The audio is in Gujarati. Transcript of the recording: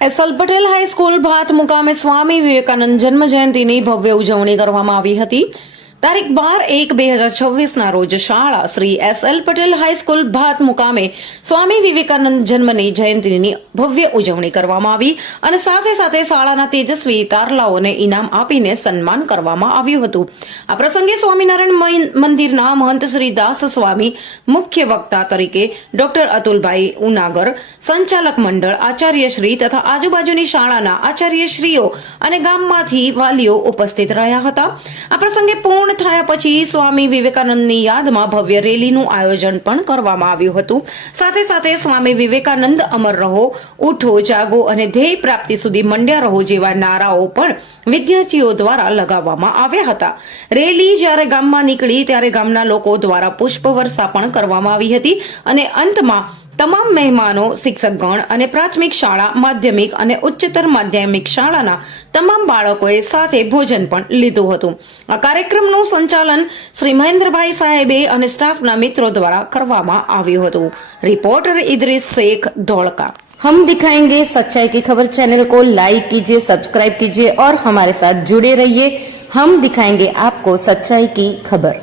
એસએલ પટેલ હાઈસ્કૂલ ભાત મુકામે સ્વામી વિવેકાનંદ જન્મ જયંતિની ભવ્ય ઉજવણી કરવામાં આવી હતી. તારીખ બાર એક બે હજાર છવ્વીસના રોજ શાળા Shri S L Patel high school Bhat મુકામે સ્વામી વિવેકાનંદ જન્મની જયંતિની ભવ્ય ઉજવણી કરવામાં આવી અને સાથે સાથે શાળાના તેજસ્વી તારલાઓને ઇનામ આપીને સન્માન કરવામાં આવ્યું હતું. આ પ્રસંગે સ્વામિનારાયણ મંદિરના મહંત શ્રી દાસ સ્વામી મુખ્ય વક્તા તરીકે ડોક્ટર અતુલભાઈ ઉનાગર, સંચાલક મંડળ આચાર્યશ્રી તથા આજુબાજુની શાળાના આચાર્યશ્રીઓ અને ગામમાંથી વાલીઓ ઉપસ્થિત રહ્યા હતા. આ પ્રસંગે પૂર્ણ થયા પછી સ્વામી વિવેકાનંદની યાદમાં ભવ્ય રેલીનું આયોજન પણ કરવામાં આવ્યું હતું. સાથે સાથે સ્વામી વિવેકાનંદ અમર રહો, ઉઠો, જાગો અને ધ્યેય પ્રાપ્તિ સુધી મંડ્યા રહો જેવા નારાઓ પણ વિદ્યાર્થીઓ દ્વારા લગાવવામાં આવ્યા હતા. રેલી જ્યારે ગામમાં નીકળી ત્યારે ગામના લોકો દ્વારા પુષ્પવર્ષા પણ કરવામાં આવી હતી અને અંતમાં તમામ મહેમાનો શિક્ષકગણ અને પ્રાથમિક શાળા માધ્યમિક અને ઉચ્ચતર માધ્યમિક શાળાના તમામ બાળકોએ સાથે ભોજન પણ લીધું હતું આ કાર્યક્રમનું સંચાલન શ્રી મહેન્દ્રભાઈ સાહેબે અને સ્ટાફના મિત્રો દ્વારા કરવામાં આવ્યું હતું રિપોર્ટર ઇદ્રીસ શેખ ધોળકા हम दिखाएंगे सच्चाई की खबर चैनल को लाइक कीजिए सब्सक्राइब कीजिए और हमारे साथ जुड़े रहिए हम दिखाएंगे आपको सच्चाई की खबर